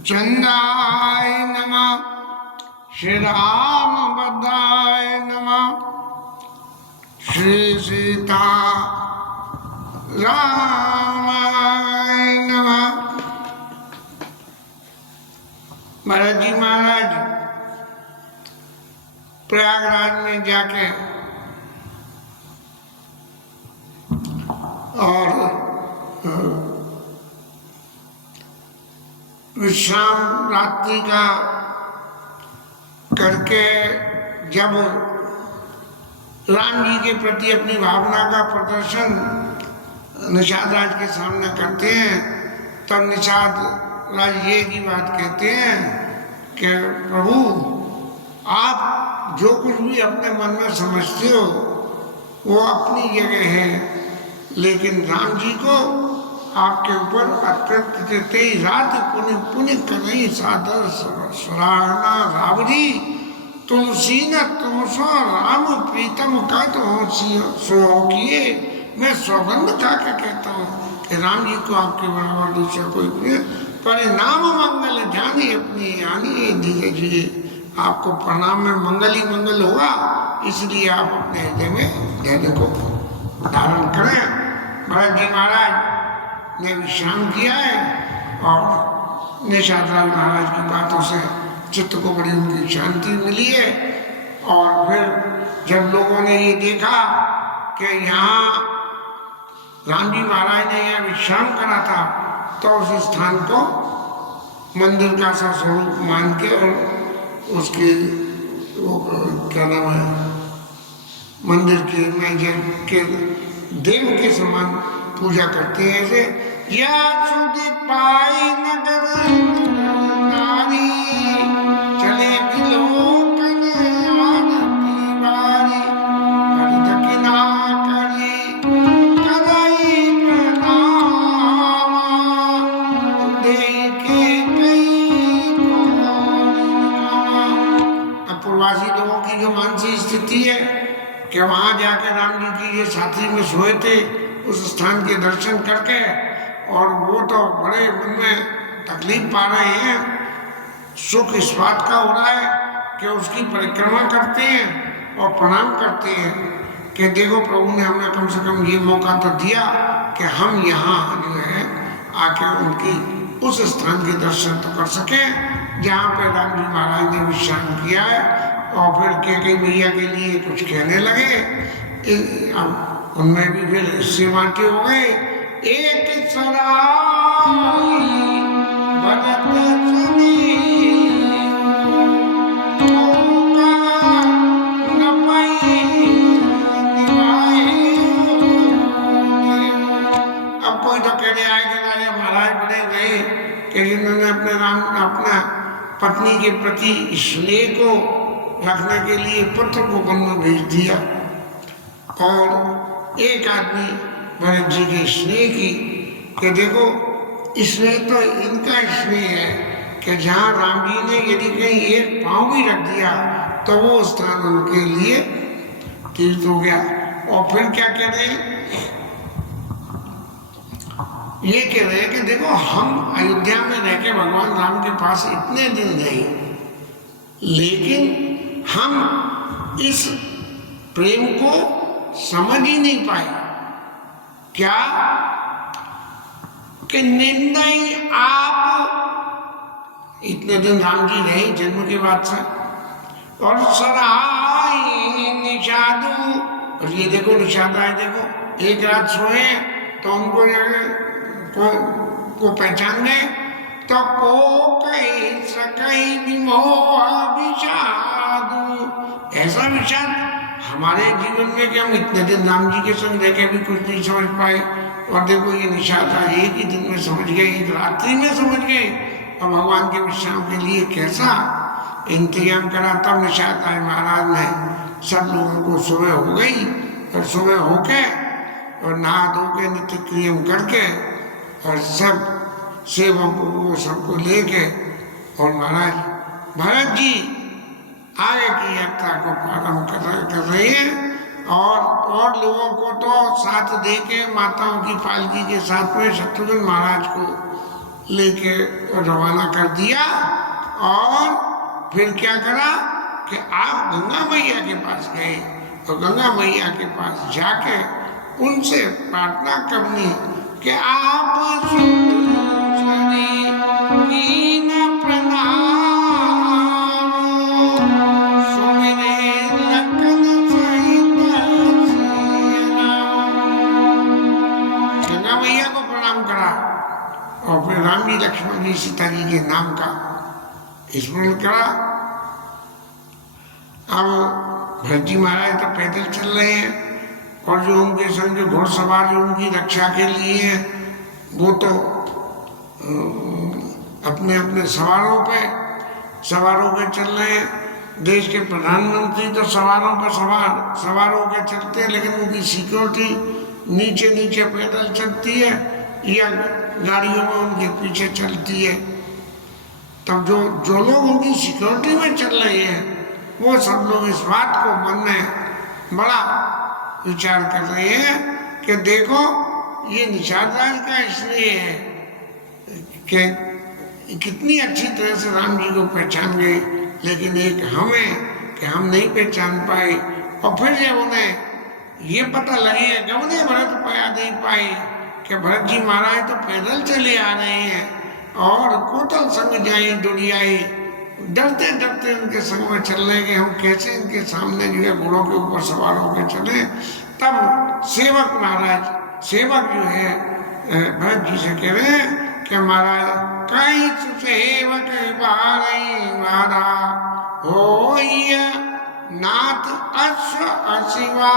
चंदाय नमः, श्री राम भद्राय नमः, श्री सीता रामाय नमः। भरत जी महाराज प्रयागराज में जाके और विश्राम रात्रि का करके जब राम जी के प्रति अपनी भावना का प्रदर्शन निषाद राज के सामने करते हैं, तब निषाद राज ये की बात कहते हैं कि प्रभु आप जो कुछ भी अपने मन में समझते हो वो अपनी जगह है, लेकिन राम जी को आपके ऊपर अत्यंत रात पुण्य पुण्य कहीं सादर सराहना रावरी तुलसी न तुमसो राम प्रीतम का तो सो किए। मैं सौगंध खा के कहता हूँ कि राम जी को आपके बराबर दूसरा कोई नहीं, परिणाम मंगल जानी अपनी यानी धीरे धीरे आपको प्रणाम में मंगल ही मंगल होगा, इसलिए आप अपने हृदय में धैर्य को धारण करें। भरत जी महाराज ने विश्राम किया है और निषाद राज महाराज की बातों से चित्त को बड़ी उनकी शांति मिली है। और फिर जब लोगों ने ये देखा कि यहाँ राम जी महाराज ने यहाँ विश्राम करा था, तो उस स्थान को मंदिर का सा स्वरूप मान के और उसकी वो क्या नाम है मंदिर के मेजर के देव के समान पूजा करते हैं। ऐसे या सुधि पाई नगर नारी चले बिलोकन आरती बारी कर दकिना करी कराई प्रणाम देखे कई को। अब प्रवासी लोगों की जो मानसिक स्थिति है कि वहां जाकर राम जी की ये साथी में सोए थे उस स्थान के दर्शन करके, और वो तो बड़े मन में तकलीफ पा रहे हैं। सुख इस बात का हो रहा है कि उसकी परिक्रमा करते हैं और प्रणाम करते हैं कि देखो प्रभु ने हमें कम से कम ये मौका तो दिया कि हम यहाँ जो है आके उनकी उस स्थान के दर्शन तो कर सकें जहाँ पे राम जी महाराज ने विश्राम किया है। और फिर कैकेयी मैया के लिए कुछ कहने लगे, उनमें भी फिर हिस्से बांटे हो गए। एक सराय भरत सनी अब कोई तो कहने आए कि महाराज बड़े गए कि जिन्होंने अपना पत्नी के प्रति स्नेह को रखने के लिए पुत्र को वन में भेज दिया। और एक आदमी भरत जी के स्नेह की कि देखो स्नेह तो इनका स्नेह है कि जहाँ राम जी ने यदि कहीं एक पाँव भी रख दिया तो वो स्थान उनके लिए तीर्थ हो गया। और फिर क्या कह रहे हैं, ये कह रहे हैं कि देखो हम अयोध्या में रह के भगवान राम के पास इतने दिन रहे, लेकिन हम इस प्रेम को समझ ही नहीं पाए। क्या कि निंदा ही आप इतने दिन राम जी रहे जन्म के बाद से, और सराय निषादू, और ये देखो निषाद आए, देखो एक रात सोए तो उनको को पहचान गए, तो को कई सकई विमोह विषादू। ऐसा विषाद हमारे जीवन में कि हम इतने दिन राम जी के संग रह के भी कुछ नहीं समझ पाए। और देखो ये निषाद एक ही दिन में समझ गए, एक रात्रि में समझ गए, और भगवान के विश्राम के लिए कैसा इंतजाम करा। तब निषाद महाराज ने सब लोगों को सुबह हो गई, और सुबह होके और नहा धो के नित्य क्रियम करके और सब सेवकों को सबको लेके और महाराज भरत जी आगे की यात्रा को प्रारंभ कर रहे हैं। और लोगों को तो साथ दे के माताओं की पालकी के साथ में शत्रुघ्न महाराज को लेके रवाना कर दिया और फिर क्या करा कि आप गंगा मैया के पास गए और गंगा मैया के पास जाके उनसे प्रार्थना करनी कि आप गंगा मैया को प्रणाम करा और फिर राम जी लक्ष्मण जी सीता जी के नाम का स्मरण करा। अब भरत जी महाराज तो पैदल चल रहे हैं और जो उनके संग जो घोड़सवार जो उनकी रक्षा के लिए हैं वो तो अपने अपने सवारों पे चल रहे हैं। देश के प्रधानमंत्री तो सवारों पर सवार होकर चलते हैं, लेकिन उनकी सिक्योरिटी नीचे नीचे पैदल चलती है या गाड़ियों में उनके पीछे चलती है। तब जो लोग उनकी सिक्योरिटी में चल रहे हैं वो सब लोग इस बात को मन में बड़ा विचार कर रहे हैं कि देखो ये निषाद राज का इसलिए है कि कितनी अच्छी तरह से राम जी को पहचान गए, लेकिन एक हमें कि हम नहीं पहचान पाए। और फिर जब उन्हें ये पता लगेगा उन्हें भरत पाया नहीं पाए कि भरत जी महाराज तो पैदल चले आ रहे हैं और कोतल संग जाई दुनियाई, डरते डरते उनके संग में चल रहे कि हम कैसे इनके सामने जो है घोड़ों के ऊपर सवार होकर चले। तब सेवक जो है भरत जी से कह रहे हैं कि महाराज कई सेवक मारा हो नाथ अश्व अशिवारा,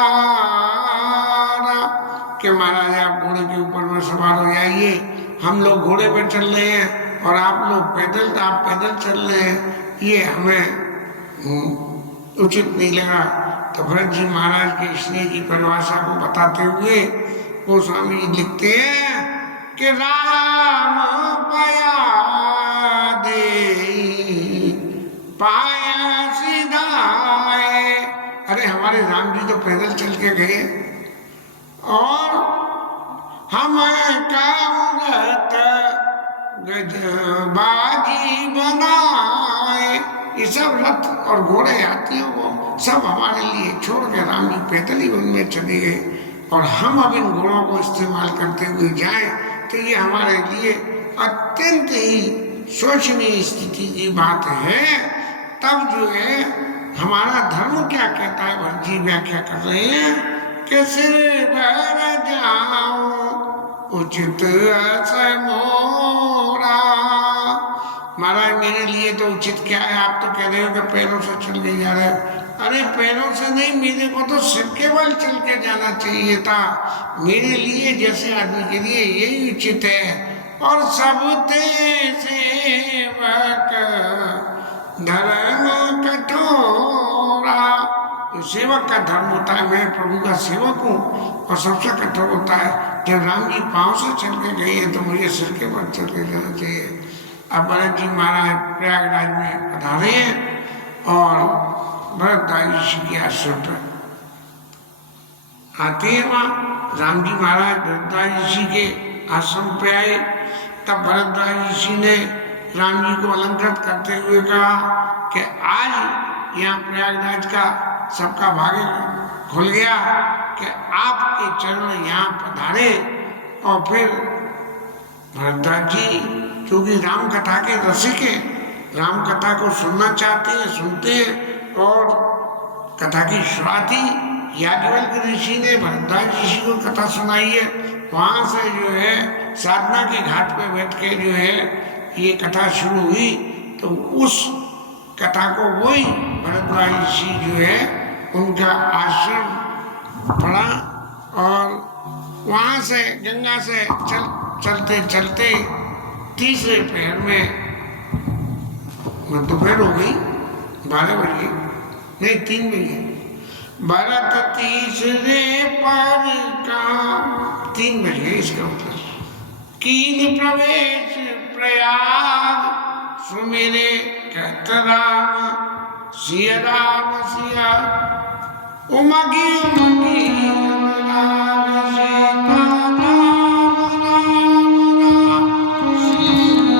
कि महाराज आप घोड़े के ऊपर में सवार हो जाइए, हम लोग घोड़े पर चल रहे हैं और आप लोग पैदल चल रहे हैं, ये हमें उचित नहीं लगा। तो भरत जी महाराज के स्नेह की परिभाषा को बताते हुए गोस्वामी जी लिखते हैं कि राम पाया सिधाए, अरे हमारे राम जी तो पैदल चल के गए और हम गजबाजी बनाए, ये सब रथ और घोड़े हाथियों को सब हमारे लिए छोड़ के राम जी पैदल ही उनमें चले गए और हम अब इन घोड़ों को इस्तेमाल करते हुए जाएं तो ये हमारे लिए अत्यंत ही शोचनीय स्थिति की बात है। तब जो है हमारा धर्म क्या कहता है, भरत जी व्याख्या कर रहे हैं कि सिर भर जाऊं उचित मोरा, महाराज मेरे लिए तो उचित क्या है, आप तो कह रहे हो कि पैरों से चल के जा रहे हो, अरे पैरों से नहीं, मेरे को तो सिर के बल चल के जाना चाहिए था, मेरे लिए जैसे आदमी के लिए यही उचित है। और सब सेवक धर्म कठोरा, सेवक का धर्म होता है मैं प्रभु का सेवक हूँ, और सबसे कठोर होता है जब राम जी पाँव से चल के गए हैं तो मुझे सिर के बल चल के जाना चाहिए। अब भरत जी महाराज प्रयागराज में पधारे हैं और भरद्वाज ऋषि के आश्रम पर आते हैं। वहाँ राम जी महाराज भरद्वाज ऋषि के आश्रम पे आए, तब भरद्वाज ऋषि ने राम जी को अलंकृत करते हुए कहा कि आज यहाँ प्रयागराज का सबका भाग्य खुल गया कि आपके चरण यहाँ पधारे। और फिर भरद्वाज जी क्योंकि राम कथा के रसिक हैं, राम कथा को सुनना चाहते हैं, सुनते हैं, और कथा की शुरुआती याज्ञवल्क्य ऋषि ने भरद्वाज ऋषि को कथा सुनाई है। वहाँ से जो है साधना के घाट पे बैठ के जो है ये कथा शुरू हुई, तो उस कथा को वही भरद्वाज ऋषि जो है उनका आश्रम पड़ा और वहाँ से गंगा से चलते चलते तीसरे पहर में दोपहर हो गई 12 बजे, नहीं 3 बजे, भरत तीसरे पर का 3 बजे, इसका मतलब कीन प्रवेश प्रयाग सुमिरे कहत राम सिया राम सिया उमगी उमगी राम सीता राम राम राम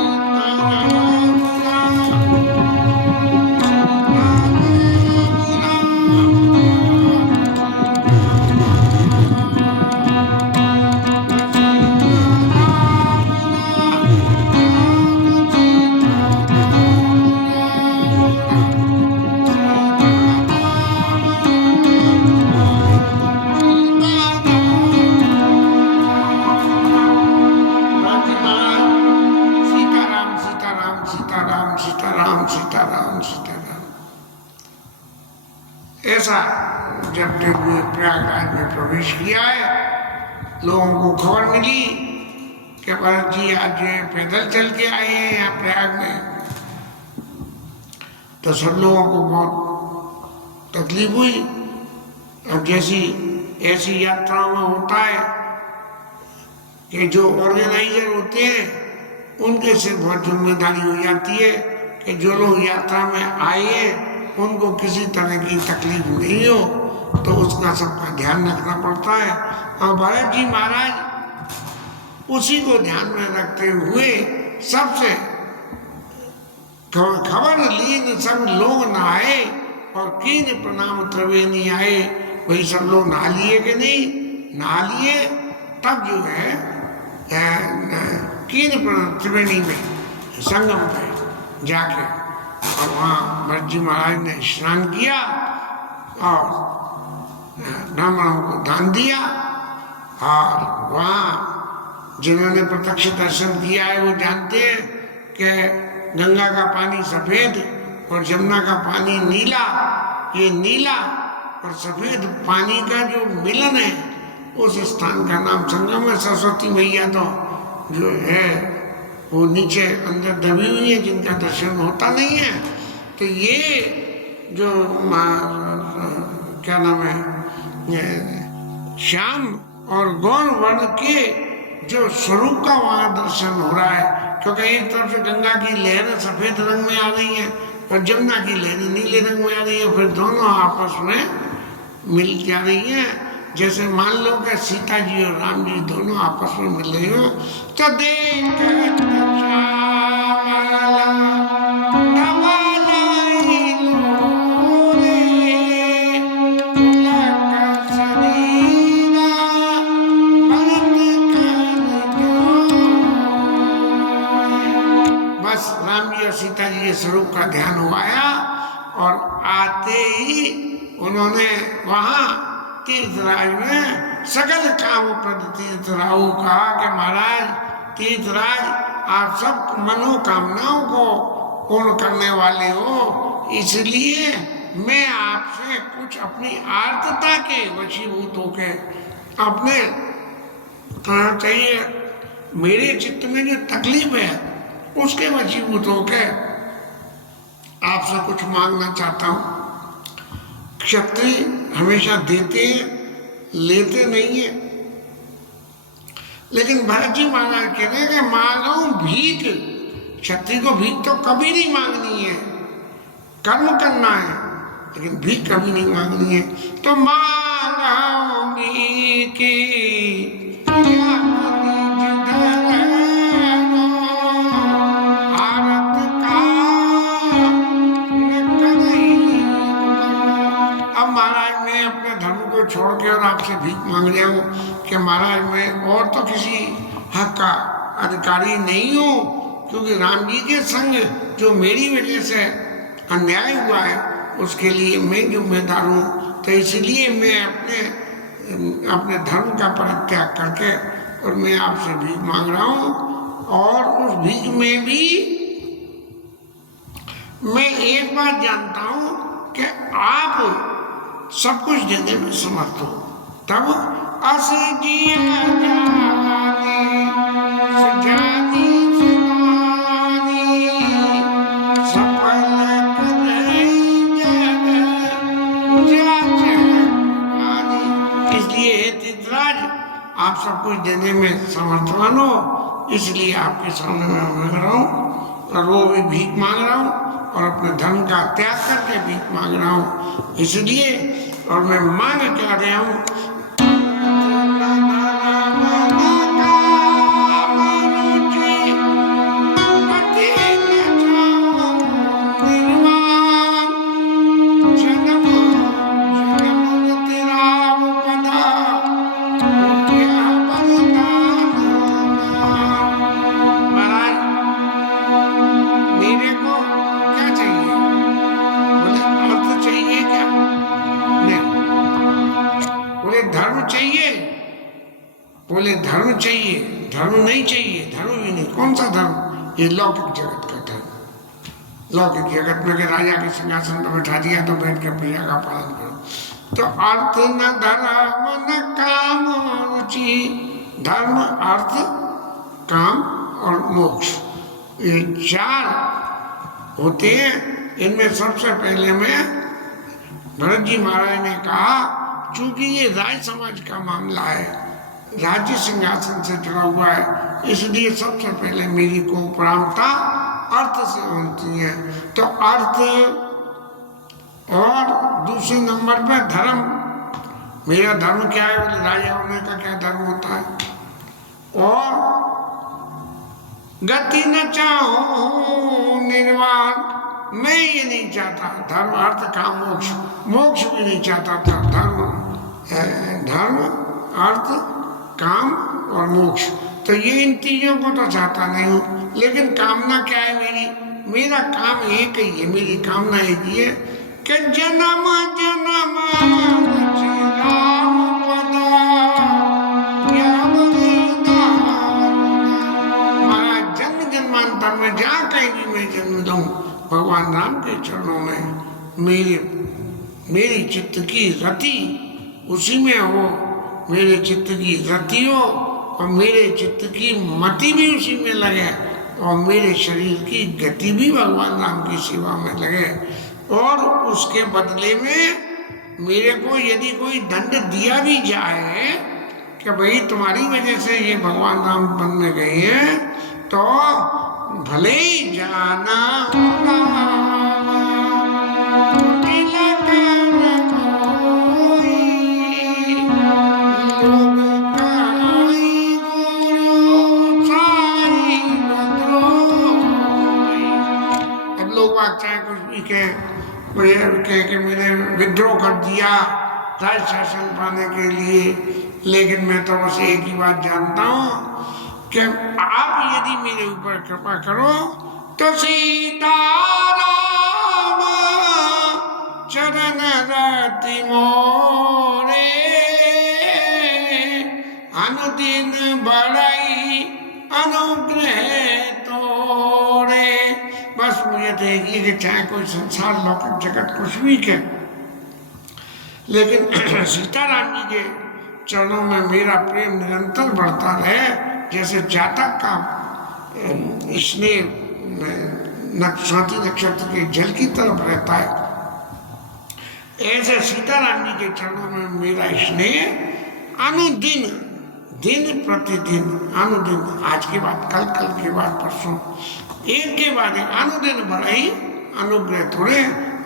सीताराम सीताराम। ऐसा जब प्रयागराज में प्रवेश किया है, लोगों को खबर मिली कि भरत जी आज पैदल चल के आए हैं यहाँ प्रयाग में, तो सब लोगों को बहुत तकलीफ हुई। अब जैसी ऐसी यात्राओं में होता है कि जो ऑर्गेनाइजर होते हैं उनके सिर बहुत जिम्मेदारी हो जाती है कि जो लोग यात्रा में आए हैं उनको किसी तरह की तकलीफ नहीं हो, तो उसका सबका ध्यान रखना पड़ता है। और भरत जी महाराज उसी को ध्यान में रखते हुए सबसे खबर ली, सब लोग नहाए और कीन प्रणाम त्रिवेणी आए। वही सब लोग नहा लिए कि नहीं, नहा लिए, तब जो है कीन प्रणाम त्रिवेणी में संगम पे जाके और वहाँ भरत जी महाराज ने स्नान किया और ब्राह्मणों को दान दिया। और वहाँ जिन्होंने प्रत्यक्ष दर्शन किया है वो जानते हैं कि गंगा का पानी सफेद और जमुना का पानी नीला। ये नीला और सफेद पानी का जो मिलन है उस स्थान का नाम संगम है। सरस्वती मैया तो जो है वो नीचे अंदर दबी हुई है, जिनका दर्शन होता नहीं है। तो ये जो क्या नाम है, श्याम और गौर वर्ण के जो स्वरूप का वहाँ दर्शन हो रहा है, क्योंकि एक तरफ से गंगा की लहरें सफेद रंग में आ रही हैं और जमुना की लहरें नीले रंग में आ रही है, फिर दोनों आपस में मिल जा रही हैं। जैसे मान लो कि सीता जी और राम जी दोनों आपस में मिल रहे हो। तो देख सीता जी के स्वरूप का ध्यान हुआया और आते ही उन्होंने वहां तीर्थराज में सकल काम प्रद तीर्थराव कहा कि महाराज तीर्थराज आप सब मनोकामनाओं को पूर्ण करने वाले हो, इसलिए मैं आपसे कुछ अपनी आर्तता के वशीभूत होके अपने कहना चाहिए मेरे चित्त में जो तकलीफ है उसके वशीभूत होकर आपसे कुछ मांगना चाहता हूं। क्षत्रिय हमेशा देते लेते नहीं है, लेकिन भरत जी महाराज कह रहे हैं कि मांगो भीख। क्षत्रिय को भीख तो कभी नहीं मांगनी है, कर्म करना है, लेकिन भीख कभी नहीं मांगनी है। तो मांगो भीख छोड़ के और आपसे भीख मांग रहा हूँ कि महाराज मैं और तो किसी हक का अधिकारी नहीं हूँ, क्योंकि राम जी के संग जो मेरी वजह से अन्याय हुआ है उसके लिए मैं जिम्मेदार हूँ। तो इसलिए मैं अपने धर्म का परित्याग करके और मैं आपसे भीख मांग रहा हूँ। और उस भीख में भी मैं एक बात जानता हूँ कि आप सब कुछ देने में समर्थ हो। तब अस जिया जाने सुजानी सुनानी सफल करे जग जानी। इसलिए हे तीर्थराज आप सब कुछ देने में समर्थवान हो, इसलिए आपके सामने मैं मांग रहा हूँ और वो भी भीख मांग रहा हूँ और अपने धर्म का त्याग करके भीख मांग रहा हूँ। इसलिए और मैं मांग क्या रहा हूँ धर्म चाहिए, धर्म नहीं चाहिए। धर्म भी नहीं, कौन सा धर्म? ये लौकिक जगत का धर्म। लौकिक जगत में कि राजा के सिंहासन पर बैठा दिया तो बैठ कर प्रजा का पालन करो। तो अर्थ न धर्म न काम रुचि, धर्म अर्थ काम और मोक्ष, ये चार होते हैं। इनमें सबसे पहले में भरत जी महाराज ने कहा, चूंकि ये राज समाज का मामला है, राज्य सिंहासन से जुड़ा हुआ है, इसलिए सबसे पहले मेरी को प्राथमिकता अर्थ से होती है। तो अर्थ और दूसरे नंबर पर धर्म, मेरा धर्म क्या है, बोले राजा होने का क्या धर्म होता है। और गति न चाहो निर्वाण, मैं ये नहीं चाहता, धर्म अर्थ काम मोक्ष, मोक्ष भी नहीं चाहता था। धर्म अर्थ काम और मोक्ष, तो ये इन तीनों को तो चाहता नहीं हूँ। लेकिन कामना क्या है मेरी, मेरा काम एक ही है, मेरी कामना एक ही है कि जन्म जन्म महाराज, जन्म जन्मांतर में जहाँ कहीं भी मैं जन्म दूं, भगवान राम के चरणों में मेरी चित्त की रति उसी में हो, मेरे चित्त की रति हो और मेरे चित्त की मति भी उसी में लगे और मेरे शरीर की गति भी भगवान राम की सेवा में लगे। और उसके बदले में मेरे को यदि कोई दंड दिया भी जाए कि भाई तुम्हारी वजह से ये भगवान राम वन में गए हैं, तो भले ही जाना चाहे कुछ भी कहे कि मैंने विद्रोह कर दिया राज शासन पाने के लिए, लेकिन मैं तो बस एक ही बात जानता हूँ कि आप यदि मेरे ऊपर कृपा करो तो सीताराम चरण रति मोरे, अनुदिन बढ़ई अनुग्रह तोरे। बस मुझे देखिए कि चाहे कोई संसार लौकिक जगत कुछ भी के, लेकिन सीताराम जी के चरणों में मेरा प्रेम निरंतर बढ़ता रहे। जैसे जातक का स्नेह स्वाति नक्षत्र के जल की तरफ रहता है, ऐसे सीताराम जी के चरणों में मेरा स्नेह अनुदिन, दिन प्रतिदिन, अनुदिन, आज के बाद कल, कल के बाद परसों, एक के बाद एक, अनुदिन बढ़ई अनुग्रह थोड़े,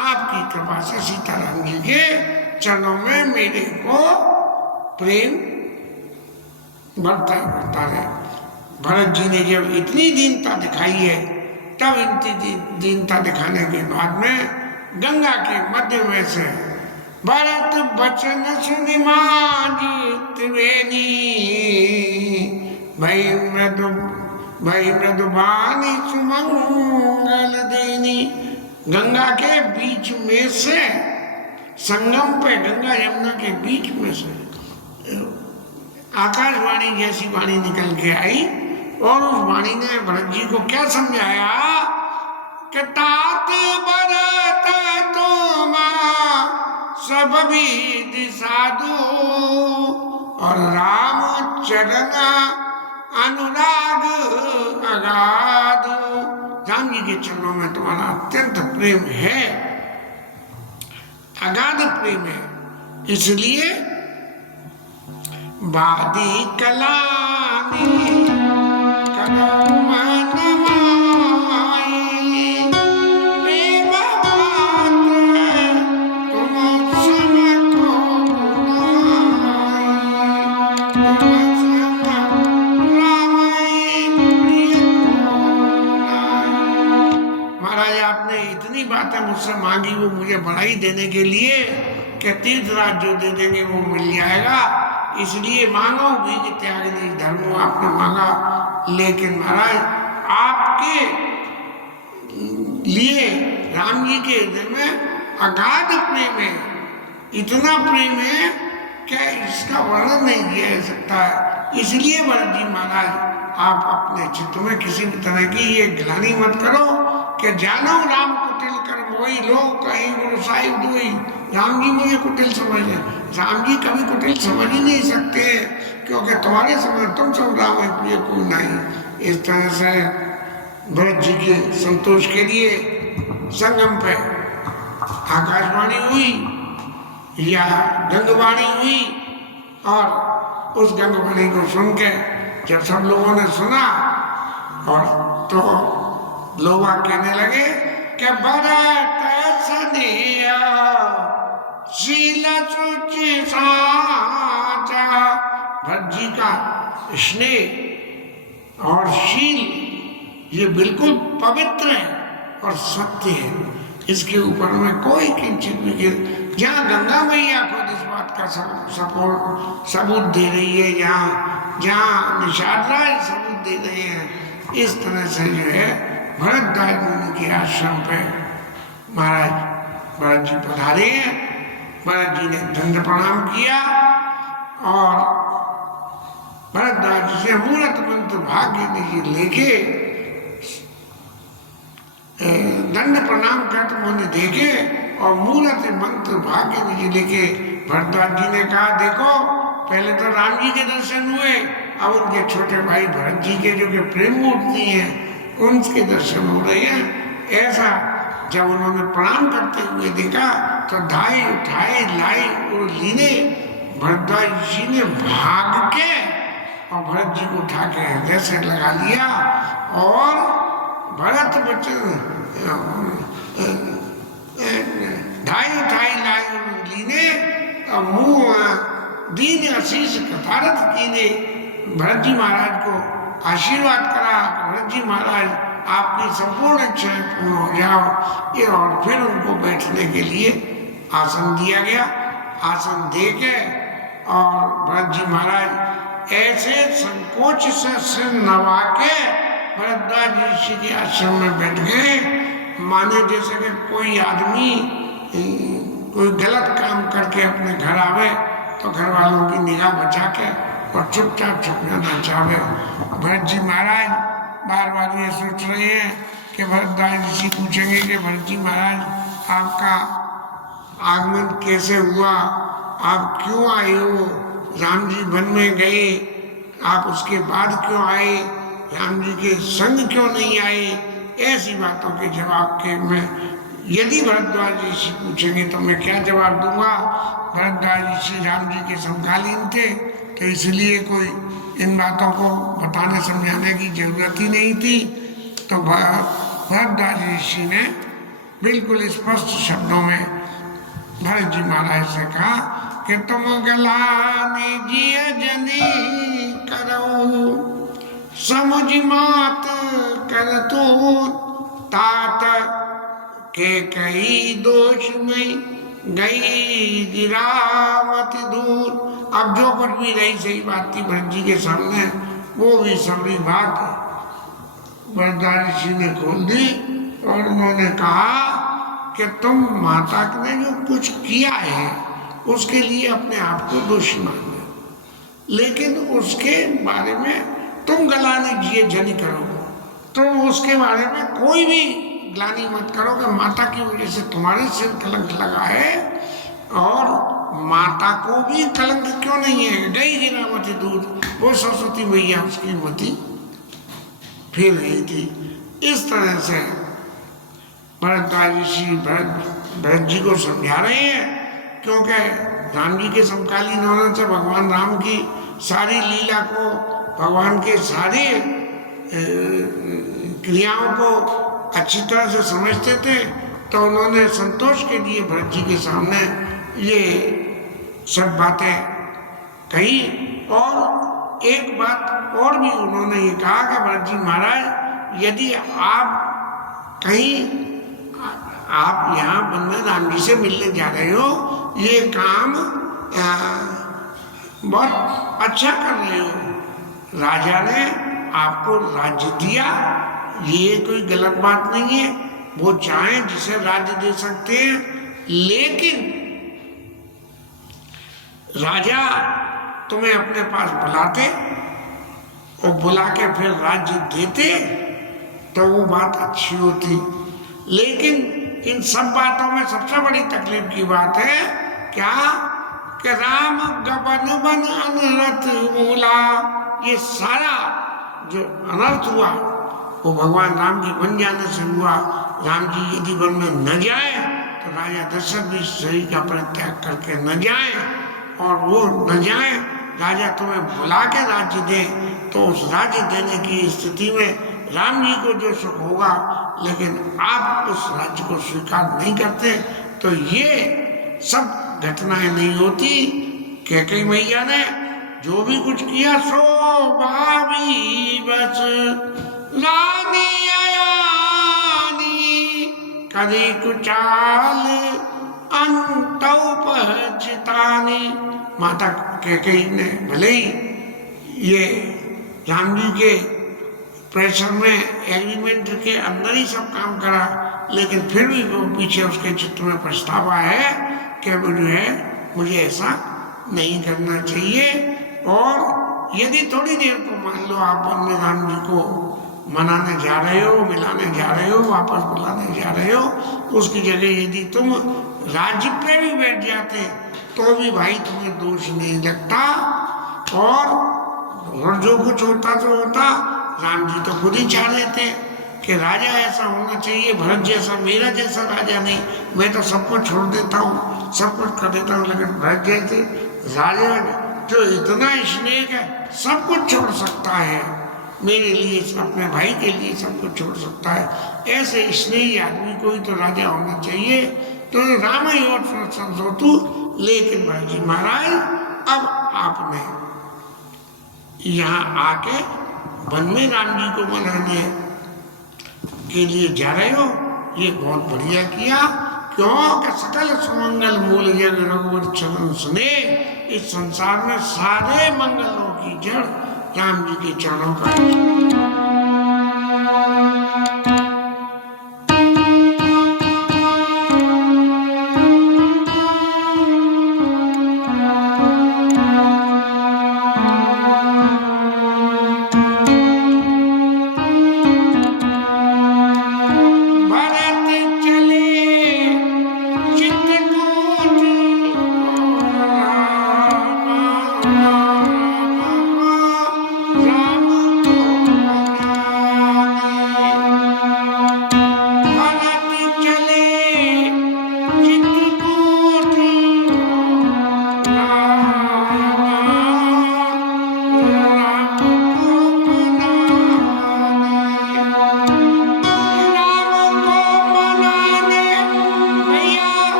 आपकी कृपा से सीताराम जी के चरणों में मेरे को प्रेम बढ़ता रहे। भरत जी ने जब इतनी दीनता दिखाई है, तब इतनी दीनता दिखाने के बाद में गंगा के मध्य में से भरत बचन सुनि मांगी त्रिवेणी, भई मृदुबानी सुमंगल देनी। गंगा के बीच में से, संगम पे गंगा यमुना के बीच में से आकाशवाणी जैसी वाणी निकल के आई और उस वाणी ने भरत जी को क्या समझाया कि तात भरत तुमा सब भी साधु और राम चरण अनुराग अगाध। राम जी के चरणों में तुम्हारा अत्यंत प्रेम है, अगाध प्रेम है, इसलिए बादी कलानी बातें मुझसे मांगी वो मुझे बढ़ाई देने के लिए कि तीर्थराज जो दे देंगे वो मिल जाएगा, इसलिए मांगो बीज त्याग नहीं धर्मो, आपने मांगा। लेकिन महाराज आपके लिए राम जी के हृदय में अगाध प्रेम है, इतना प्रेम है कि इसका वर्णन नहीं किया जा सकता है। इसलिए भरत जी महाराज आप अपने चित्त में किसी भी तरह की ये ग्लानि मत करो कि जानो राम कुटिल कर मोई, लोग कहीं गुरु साहिब दुई, राम जी मुझे कुटिल समझ है। राम जी कभी कुटिल समझ ही नहीं सकते, क्योंकि तुम्हारे समझ तुम सब राम है, प्रिय कोई नहीं। इस तरह से भरत जी के संतोष के लिए संगम पे आकाशवाणी हुई या गंगवाणी हुई, और उस गंगवाणी को सुन के जब सब लोगों ने सुना, और तो लोग कहने लगे कि भरत सनिया शील सुचि साचा। भरत जी का स्नेह और शील ये बिल्कुल पवित्र है और सत्य है, इसके ऊपर में कोई किंचित भी। जहाँ गंगा मैया खुद इस बात का सबूत दे रही है, जहाँ निषाद राय सबूत दे रहे हैं, इस तरह से जो है भरद्वाज मुनि के आश्रम पे महाराज भरत जी पधारे हैं। भरत जी ने दंड प्रणाम किया और भरद्वाज जी से मूर्त मंत्र भाग्य निधि लेके दंड प्रणाम करते उन्होंने देखे, और मूर्त मंत्र भाग्य निधि लेके भरद्वाज जी ने कहा, देखो पहले तो राम जी के दर्शन हुए, अब उनके छोटे भाई भरत जी के जो कि प्रेम मूर्ति हैं उनके दर्शन हो रहे हैं। ऐसा जब उन्होंने प्रणाम करते हुए देखा तो धाई उठाए लाई और लीने भरद्वाज जी ने भाग के और भरत जी को उठा के हृदय से लगा लिया, और भरत बच्चन धाई उठाई लाई और लीने मुँह दीन आशीष कथारत कीने। भरत जी महाराज को आशीर्वाद करा, भरत जी महाराज आपकी संपूर्ण इच्छाएं पूर्ण हो जाओ ये, और फिर उनको बैठने के लिए आसन दिया गया। आसन दे के और भरत जी महाराज ऐसे संकोच से सिर नवा के भरद्वाज ऋषि के आश्रम में बैठ गए, माने जैसे कि कोई आदमी कोई गलत काम करके अपने घर आवे तो घर वालों की निगाह बचा के और चुपचाप छुप जाना चाहे। भरत जी महाराज बार बार ये सोच रहे हैं कि भरद्वाज ऋषि पूछेंगे कि भरत जी महाराज आपका आगमन कैसे हुआ, आप क्यों आए हो, राम जी वन में गए, आप उसके बाद क्यों आए, राम जी के संग क्यों नहीं आए। ऐसी बातों के जवाब के मैं यदि भरद्वाज ऋषि पूछेंगे तो मैं क्या जवाब दूंगा। भरद्वाज ऋषि राम जी के समकालीन थे, तो इसलिए कोई इन बातों को बताने समझाने की जरूरत ही नहीं थी। तो भरद्वाज ऋषि ने बिल्कुल स्पष्ट शब्दों में भरत जी महाराज से कहा कि तुम गलाने जिय जनी करो, समुझ मात कर तो तात के कई दोष में गई गिरावत दूर। अब जो कुछ भी रही सही बात थी भरत जी के सामने, वो भी सारी बात भरद्वाज ऋषि ने खोल दी, और उन्होंने कहा कि तुम माता ने जो कुछ किया है उसके लिए अपने आप को दोषी मान लो, लेकिन उसके बारे में तुम गलाने जिए जनी करो, तुम उसके बारे में कोई भी ग्लानि मत करो कि माता की वजह से तुम्हारे सिर कलंक लगा है, और माता को भी कलंक क्यों नहीं है, गई गिरावती दूर, वो सरस्वती मैया उसकी मति फिर रही थी। इस तरह से भरद्वाज ऋषि भरत जी को समझा रहे हैं, क्योंकि राम जी के समकालीन होने से भगवान राम की सारी लीला को, भगवान के सारे क्रियाओं को अच्छी तरह से समझते थे। तो उन्होंने संतोष के लिए भरत जी के सामने ये सब बातें कही, और एक बात और भी उन्होंने ये कहा कि भरत जी महाराज यदि आप कहीं आप यहाँ वन में राम जी से मिलने जा रहे हो, ये काम बहुत अच्छा कर रहे हो, राजा ने आपको राज्य दिया, ये कोई गलत बात नहीं है, वो चाहे जिसे राज्य दे सकते हैं, लेकिन राजा तुम्हें अपने पास बुलाते और बुला के फिर राज्य देते तो वो बात अच्छी होती। लेकिन इन सब बातों में सबसे बड़ी तकलीफ की बात है क्या कि राम गबन बन अनरथ मूला, ये सारा जो अनर्थ हुआ वो भगवान राम के बन जाने से हुआ। राम जी यदि वन में न जाए तो राजा दशरथ भी शरीर का परित्याग करके न जाए, और वो न जाए राजा तुम्हें बुला के राज्य दे तो उस राज्य देने की स्थिति में राम जी को जो सुख होगा, लेकिन आप उस राज्य को स्वीकार नहीं करते तो ये सब घटनाएं नहीं होती। कैकेयी मैया ने जो भी कुछ किया सो भावी बस रानी आयानी कदी कुचाल अंतौ पहचितानी। माता कैकेयी ने भले ही ये राम जी के प्रेशर में एग्रीमेंट के अंदर ही सब काम करा, लेकिन फिर भी वो पीछे उसके चित्त में पछतावा है कि वो जो है मुझे ऐसा नहीं करना चाहिए। और यदि थोड़ी देर को मान लो आप वन में राम जी को मनाने जा रहे हो, मिलाने जा रहे हो, वापस बुलाने जा रहे हो, उसकी जगह यदि तुम राज्य पे भी बैठ जाते तो भी भाई तुम्हें दोष नहीं लगता। और जो कुछ होता तो होता, राम जी तो खुद ही चाह रहे थे कि राजा ऐसा होना चाहिए, भरत जैसा, मेरा जैसा राजा नहीं, मैं तो सबको छोड़ देता हूँ, सब कुछ कर देता हूँ, लेकिन भरत जैसे राजा जो इतना स्नेह है सब कुछ छोड़ सकता है, मेरे लिए, अपने भाई के लिए सब कुछ छोड़ सकता है, ऐसे स्नेही आदमी को ही तो राजा होना चाहिए। तो राम ही और संसोतु। लेकिन भाई जी महाराज अब आपने यहाँ आके वन में राम जी को मनाने के लिए जा रहे हो, ये बहुत बढ़िया किया। क्यों कि सकल सुमंगल मूल जग रघुवर चरण सुने, इस संसार में सारे मंगलों की जड़ राम जी के चरणों का।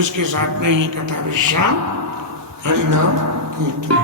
इसके साथ में ये कथा विश्राम। हरिनाम कीर्तन।